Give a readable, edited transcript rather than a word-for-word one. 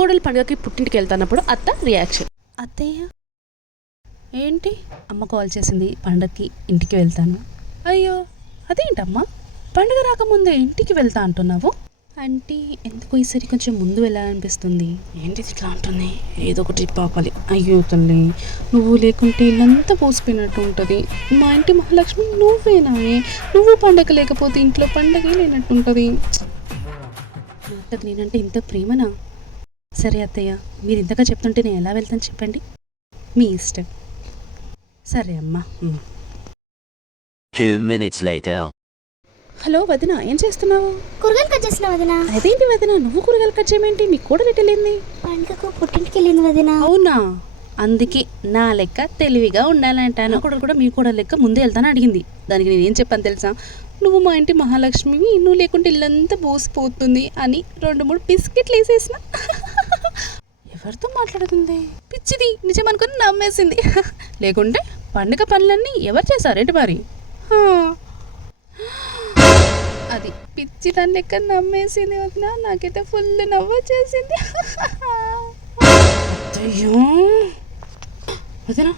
కోడలు పండుగకి పుట్టింటికి వెళ్తున్నప్పుడు అత్త రియాక్షన్. అత్తయ్య ఏంటి, అమ్మ కాల్ చేసింది, పండగకి ఇంటికి వెళ్తాను. అయ్యో అదేంటమ్మా, పండుగ రాకముందే ఇంటికి వెళ్తా అంటున్నావు? అంటే ఎందుకు ఈసారి కొంచెం ముందు వెళ్ళాలనిపిస్తుంది. ఏంటి ఇట్లా అంటుంది, ఏదో ఒకటి పాపాలి. అయ్యో తల్లి, నువ్వు లేకుంటే ఇల్లంతా పోసిపోయినట్టు ఉంటుంది. మా ఇంటి మహాలక్ష్మి నువ్వేనా? నువ్వు పండగ లేకపోతే ఇంట్లో పండగే లేనట్టు ఉంటుంది. నేనంటే ఇంత ప్రేమనా? సరే అత్తయ్య, మీరు ఇంతగా చెప్తుంటే నేను ఎలా వెళ్తాను చెప్పండి, మీ ఇష్టం. సరే అమ్మా. 2 minutes later. హలో వదిన, ఏం చేస్తున్నావు? కూరగాయలు కట్ చేసిన వదిన. అదేంటి వదిన, నువ్వు కూరగాయలు కట్ చేయమేంటి? నీ కూడా వెళ్ళింది పండుగకు పుట్టింటికి వెళ్ళింది వదిన. అవునా? అందుకే నా లెక్క తెలివిగా ఉండాలంటాను. కూడా మీ కూడా లెక్క ముందే వెళ్తాను అడిగింది. దానికి నేనేం చెప్పాను తెలుసా? నువ్వు మా ఇంటి మహాలక్ష్మివి, నువ్వు లేకుంటే ఇల్లంతా పోసిపోతుంది అని 2-3 బిస్కెట్లు వేసేసిన. ఎవరితో మాట్లాడుతుంది? పిచ్చిది నిజమనుకుని నమ్మేసింది. లేకుంటే పండుగ పనులన్నీ ఎవరు చేశారేంటి మరి? అది పిచ్చి దాన్ని లెక్క నమ్మేసింది వదిన. నాకైతే ఫుల్ నవ్వు వచ్చేసింది. అయ్యో వదిన,